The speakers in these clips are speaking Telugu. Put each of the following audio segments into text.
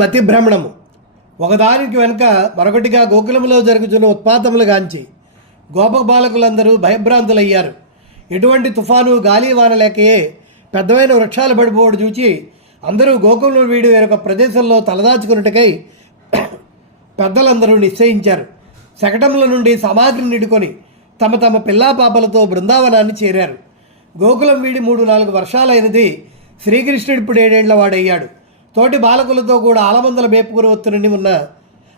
మతి భ్రమణము. ఒకదానికి వెనుక మరొకటిగా గోకులంలో జరుగుతున్న ఉత్పాతములు గాంచి గోప బాలకులందరూ భయభ్రాంతులయ్యారు. ఎటువంటి తుఫాను గాలి వాన లేకయే పెద్దవైన వృక్షాలు పడిపోవడం చూచి అందరూ గోకులం వీడి వేరొక ప్రదేశంలో తలదాచుకున్నట్టుకై పెద్దలందరూ నిశ్చయించారు. శకటముల నుండి సమాధిని నిడుకొని తమ తమ పిల్లా పాపలతో బృందావనాన్ని చేరారు. గోకులం వీడి మూడు నాలుగు వర్షాలైనది శ్రీకృష్ణుడు ఇప్పుడు ఏడేళ్ళ వాడయ్యాడు. తోటి బాలకులతో కూడా ఆలమందల మేపుకుని వస్తునని ఉన్న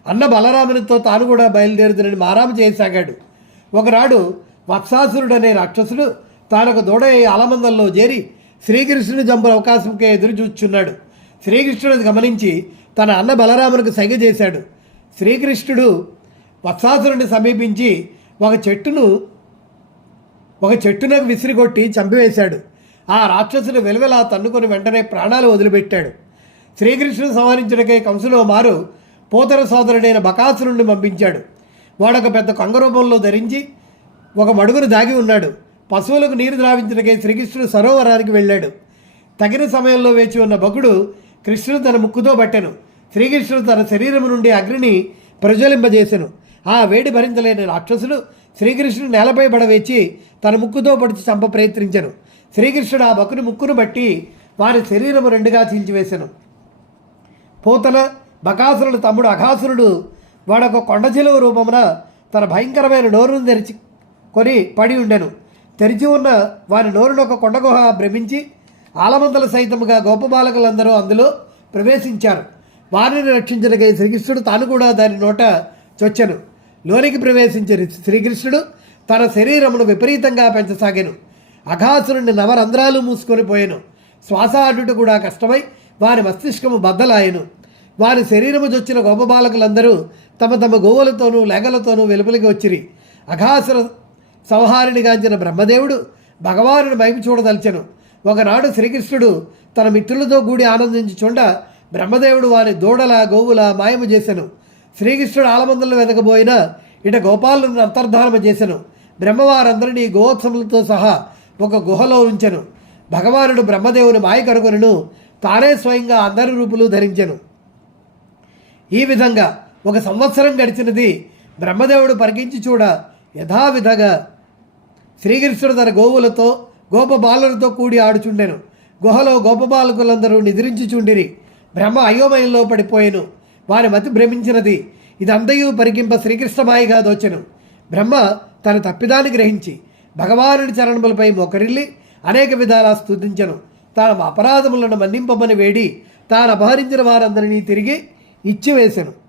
అన్న బలరామునితో తాను కూడా బయలుదేరుతునని మారాము చేయసాగాడు ఒకనాడు వత్సాసురుడనే రాక్షసుడు తానొక దూడ ఆలమందల్లో చేరి శ్రీకృష్ణుని చంపే అవకాశంకే ఎదురు చూచున్నాడు శ్రీకృష్ణుడు గమనించి తన అన్న బలరామునికి సైగ చేశాడు. శ్రీకృష్ణుడు వత్సాసురుడిని సమీపించి ఒక చెట్టును ఒక చెట్టునకు విసిరిగొట్టి చంపివేశాడు. ఆ రాక్షసుడు వెలువెలా తన్నుకొని వెంటనే ప్రాణాలు వదిలిపెట్టాడు. శ్రీకృష్ణుడు సంహరించుడికై కంసులో మారు పోతర సోదరుడైన బకాసురుణ్ణి పంపించాడు. వాడొక పెద్ద కొంగ రూపంలో ధరించి ఒక మడుగును దాగి ఉన్నాడు. పశువులకు నీరు ద్రావించడానికై శ్రీకృష్ణుడు సరోవరానికి వెళ్ళాడు. తగిన సమయంలో వేచి ఉన్న భకుడు కృష్ణుడు తన ముక్కుతో పట్టెను శ్రీకృష్ణుడు తన శరీరం నుండి అగ్నిని ప్రజ్వలింపజేసెను. ఆ వేడి భరించలేని రాక్షసుడు శ్రీకృష్ణుడు నేలపై పడవేచి తన ముక్కుతో పడిచి చంప ప్రయత్నించను. శ్రీకృష్ణుడు ఆ బకుని ముక్కును బట్టి వారి శరీరము రెండుగా చీల్చివేశాను పూతన బకాసురుడు తమ్ముడు అఘాసురుడు వాడొక కొండ చిలువ రూపమున తన భయంకరమైన నోరును తెరిచి కొని పడి ఉండెను. తెరిచి ఉన్న వారి నోరును ఒక కొండ గుహ భ్రమించి ఆలమందల సైతముగా గోపబాలకులందరూ అందులో ప్రవేశించారు. వారిని రక్షించడకై శ్రీకృష్ణుడు తాను కూడా దాని నోట చొచ్చెను. లోనికి ప్రవేశించిన శ్రీకృష్ణుడు తన శరీరమును విపరీతంగా పెంచసాగాను. అఘాసురుని నవరంధ్రాలు మూసుకొని పోయాను. శ్వాస ఆడుట కూడా కష్టమై వారి మస్తిష్కము బద్దలాయను. వారి శరీరము చొచ్చిన గోపబాలకులందరూ తమ తమ గోవులతోనూ లేగలతోనూ వెలుపలికి వచ్చిరి. అఘాసుర సంహారినిగాంచిన బ్రహ్మదేవుడు భగవానుని మైపు చూడదలిచెను. ఒకనాడు శ్రీకృష్ణుడు తన మిత్రులతో కూడి ఆనందించి చూడ బ్రహ్మదేవుడు వారి దూడల గోవుల మాయము చేసెను. శ్రీకృష్ణుడు ఆలమందలను వెనకబోయినా ఇట గోపాలను అంతర్ధానము చేసెను. బ్రహ్మవారందరినీ గోత్సములతో సహా ఒక గుహలో ఉంచెను. భగవానుడు బ్రహ్మదేవుని మాయ కనుగొనను. తానే స్వయంగా అందరి రూపులు ధరించెను. ఈ విధంగా ఒక సంవత్సరం గడిచినది బ్రహ్మదేవుడు పరికించి చూడ యథావిధగా శ్రీకృష్ణుడు తన గోవులతో గోపబాలులతో కూడి ఆడుచుండెను. గుహలో గోపబాలకులందరూ నిద్రించుచుండిరి బ్రహ్మ అయోమయంలో పడిపోయెను. వారి మతి భ్రమించినది. ఇదంతయు పరికింప శ్రీకృష్ణమాయిగా దోచెను. బ్రహ్మ తన తప్పిదాన్ని గ్రహించి భగవానుడి చరణములపై మోకరిల్లి అనేక విధాలా స్థుతించను తాను అపరాధములను మన్నింపమని వేడి తాను అపహరించిన వారందరినీ తిరిగి ఇచ్చివేశాను